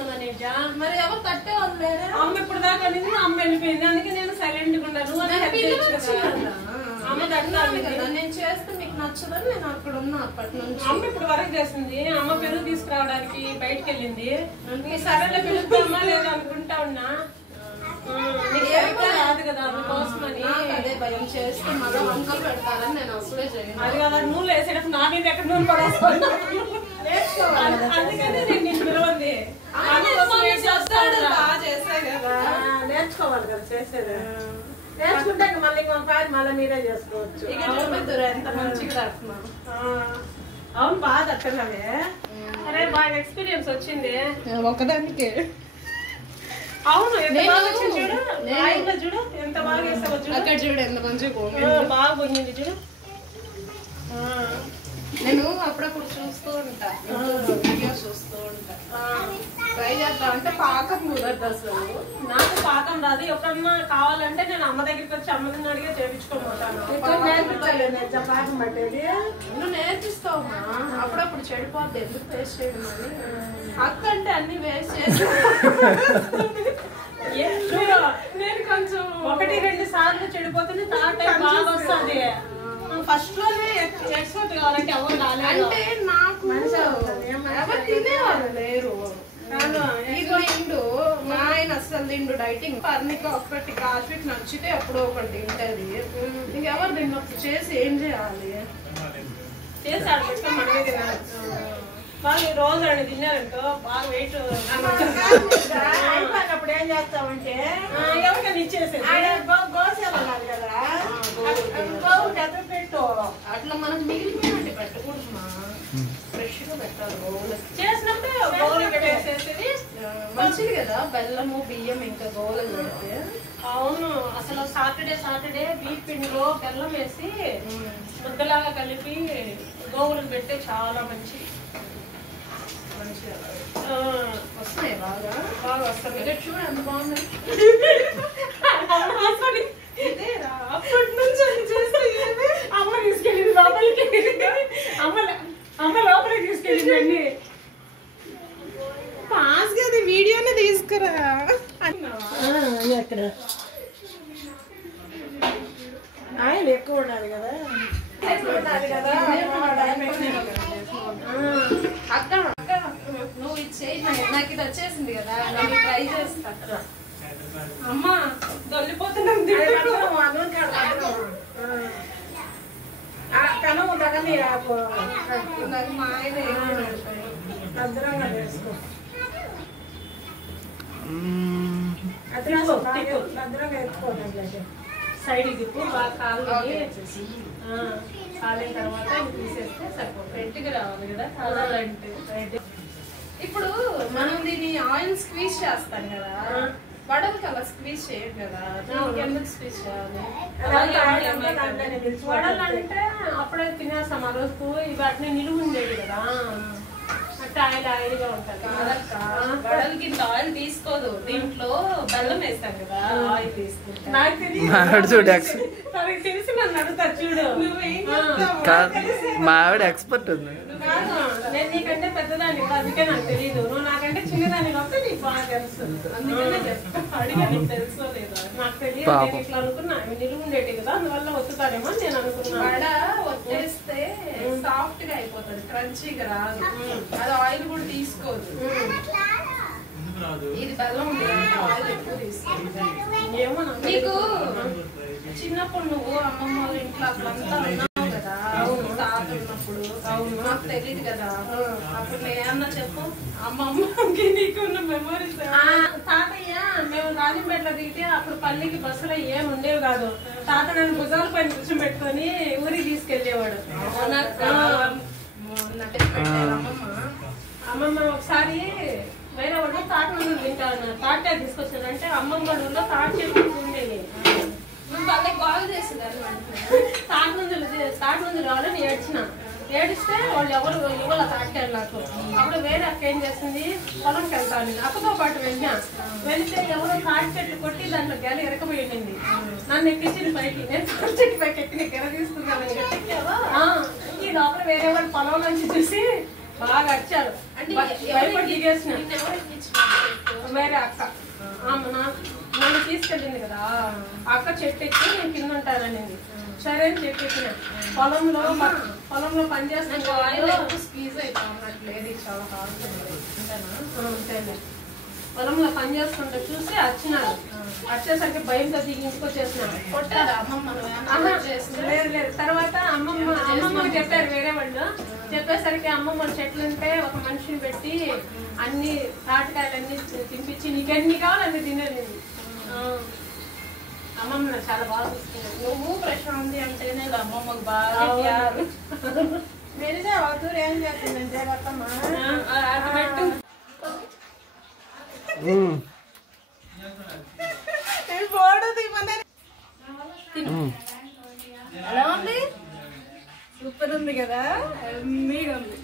చేసుకున్నాను నిజా. మరి ఎవరు తట్టే వదిలేరా? అమ్మ ఇప్పుడు దాకా అనేది అమ్మ వెళ్ళిపోయింది, అందుకే నేను సైలెంట్ గా ఉన్నాను. అమ్మ తట్టాలి కదా, నేను చేస్తే మీకు నచ్చదని నేను అక్కడ ఉన్నా అప్పటి నుంచి. అమ్మ ఇప్పుడు వరకు చేసింది. అమ్మ పెరుగు తీసుకురావడానికి బయటకు వెళ్ళింది. సరేలే పిలుద్దామా లేదా అనుకుంటా ఉన్నా. రాదు కదా అందుకోసమని. అదే భయం చేస్తే మళ్ళీ వంకలు పెడతారని నేను అసలే చేయను. అది కదా నూనె వేసేటప్పుడు నా మీద ఎక్కడ నూనె పడేస్తాను, అందుకనే నేను నిన్ను పిలవండి. నేర్చుకోవాలి కదా చేసేది. నేర్చుకుంటే మళ్ళీ మళ్ళీ మీరే చేసుకోవచ్చు. ఎంత మంచిగా తడుతున్నాను. అవును బాగా తట్టున్నావే. అరే బాగా ఎక్స్పీరియన్స్ వచ్చింది ఒకదానికే. అవును ఎంత బాగా వచ్చింది చూడు. రాయిలో చూడు ఎంత బాగా వేస్తావో చూడు. అక్కడ చూడు ఎంత మంచిగా బాగా పొంగింది చూడు. నేను అప్పుడప్పుడు చూస్తూ ఉంటా, వీడియోస్ చూస్తూ ఉంటా. ట్రై చేద్దాం అంటే పాకం కుదరదు అసలు. నాకు పాకం రాదు. ఎప్పుడన్నా కావాలంటే నేను అమ్మ దగ్గరికి వచ్చి అమ్మని అడిగే చేయించుకోబోతాను. పాకం పట్టేది నువ్వు నేర్పిస్తావమ్మా. అప్పుడప్పుడు చెడిపోద్ది, ఎందుకు వేస్ట్ చేయడం అని. అక్క అంటే అన్ని వేస్ట్ చేసి నేను కొంచెం 1-2 సార్లు చెడిపోతుంది. థర్డ్ టైం బాగా వస్తుంది. ఫస్ట్ లోనే ఎక్స్పర్ట్ కావాలంటే ఎవరు రాలేదు. అంటే నాకు ఎవరు తినేవాళ్ళు లేరు. ఇదిగో ఇండు మా ఆయన అస్సలు తిండు, డైటింగ్. పర్ణిక ఒక్కటి కాశ్మీర్ నచ్చితే ఎప్పుడో ఒకటి తింటది. ఇంకెవరు దీన్ని చేసి ఏం చేయాలి? చేసి ఆడ పెట్టుకొని మనమే తినాలి. బాగా రోజు అని తిన్నారంటో బాగా వెయిట్ అయిపోయినప్పుడు ఏం చేస్తామంటే ఎవరికైనా ఇచ్చేసేది. గోసేవ కదా పెట్టు. అట్లా మనకు మిగిలిపోయినట్టు పెట్టకూడదు, ఫ్రెష్ గా పెట్టాలి. చేసినప్పుడు గోలు పెట్టేసేది మంచిది కదా. బెల్లము బియ్యం ఇంకా గోలు పెడితే. అవును అసలు సాటర్డే వీట్ పిండిలో బెల్లం వేసి ముద్దలాగా కలిపి గోవులకు పెడితే చాలా మంచిది. వస్తున్నాయి బాగా వస్తాయి. చూడు ఎంత బాగుంది. ఇదేరా అప్పటి నుంచి అది చేస్తే అమ్మ తీసుకెళ్ళింది లోపలికి. అమ్మ లోపలికి తీసుకెళ్ళిందండి. పాస్ గా అది వీడియోనే తీసుకురా. ఎక్కడ ఆయన ఎక్కువ ఉండాలి కదా. అక్క నువ్వు ఇది చేయి, నాకు ఇది వచ్చేసింది కదా, నేను ట్రై చేస్తా. అమ్మ దొల్లిపోతున్నాం. కనము తగలి నాకు మా ఆయన భద్రంగా వేసుకో. భద్రంగా వేసుకోవాలి. సైడ్ దిప్పు బాగా కాలు కాలిన తర్వాత తీసేస్తే సరిపోతుంది. రెడ్డిగా రావాలి కదా కావాలంటే. ఇప్పుడు మనం దీన్ని ఆయిల్ స్క్వీజ్ చేస్తాం కదా, వడలకి అలా స్క్వీజ్ చేయరు కదా, ఎందుకు స్క్వీజ్ చేయాలి? వడలు అంటే అప్పుడే తినేస్తాం ఆ రోజుకు. వాటిని నిలువ ఉండేది కదా, అంటే ఆయిల్ గా ఉంటుంది. వడలకి ఇంత ఆయిల్ తీసుకోదు, దీంట్లో బెల్లం వేస్తాం కదా ఆయిల్ తీసుకుంటా. నాకు తెలిసి నన్ను అడుగుతారు చూడు. మా ఆవిడ ఎక్స్పర్ట్ ఉంది. నేను నీకంటే పెద్దదాన్ని అందుకే నాకు తెలియదు. నువ్వు నాకంటే చిన్నదాన్ని కాబట్టి నీకు బాగా తెలుసు. అందుకనే అడిగా నీకు తెలుసో లేదా నాకు తెలియదు. నేను ఇట్లా అనుకున్నా నిలువ ఉండేటి కదా, అందువల్ల ఒత్తుతారేమో నేను అనుకున్నా. వడ ఒత్తేస్తే సాఫ్ట్ గా అయిపోతుంది, క్రంచీగా రాదు. అది ఆయిల్ కూడా తీసుకోదు. ఇది బెల్లం ఆయిల్ ఎక్కువ తీసుకోదు. ఏమో నీకు చిన్నప్పుడు నువ్వు అమ్మమ్మ వాళ్ళ ఇంట్లో అప్పుడంతా ఉన్నావు కదా, తాత ఉన్నప్పుడు. నాకు తెలియదు కదా, అప్పుడు నేనన్నా చెప్పు అమ్మమ్మకి నీకున్న మెమరీస్. తాతయ్య మేము రాజంపేటలో దిగితే అప్పుడు పల్లికి బస్సులో ఏం ఉండేవి కాదు. తాత నన్ను భుజాల పైన కూర్చోబెట్టుకొని ఊరికి తీసుకెళ్లేవాడు. అమ్మమ్మ ఒకసారి వేరే వాళ్ళు తాటి నుండి తింటాను, తాటే తీసుకొచ్చానంటే అమ్మమ్మ ఊళ్ళో తాటి చెట్టు ఉండేది. వాళ్ళకి కాల్ చేసేదాన్ని. తాటి నుండి రావాలని ఏడ్చిన. ఏడిస్తే వాళ్ళు ఎవరు ఇవ్వాల తాటారు నాకు. అప్పుడు వేరే అక్క ఏం చేసింది, పొలంకి వెళ్తాను. అక్కతో పాటు వెళ్తే ఎవరో తాటి చెట్లు కొట్టి దాంట్లో గెల ఎరకపోయింది. నన్ను ఎక్కించింది పైకి. నేను తాటి చెట్టు పైకి ఎక్కి గెల తీసుకున్నాను. ఈ లోపల వేరే వాళ్ళు పొలం నుంచి చూసి బాగా అరిచాడు. భయపడి దిగేసిన. వేరే అక్క నన్ను తీసుకెళ్ళింది కదా, అక్క చెట్టు ఎక్కి నేను కింద ఉంటాననేది. సరే అని చెప్పేసిన. పొలంలో పని చేస్తాను. పొలంలో పని చేసుకుంటే చూసి వచ్చినాడు. వచ్చేసరికి భయంతో దిగి ఇంటికొచ్చేసినాడు. లేదు. తర్వాత అమ్మమ్మకి చెప్పారు వేరే వాళ్ళు. చెప్పేసరికి అమ్మమ్మ చెట్లు ఉంటే ఒక మనిషిని పెట్టి అన్ని తాటికాయలన్నీ తినిపించి నీకెన్ని కావాలి అన్ని తినేది. అమ్మమ్మ నాకు చాలా బాగా చూసుకున్నాను. నువ్వు ప్రశాంతి అంటేనే అమ్మమ్మకు బాగా మెరిసే అవుతూరు ఏం చేస్తుందంటే బతుకమ్మ పెట్టు. ఎలా ఉంది? సూపర్ ఉంది కదా, ఎమ్మీగా ఉంది.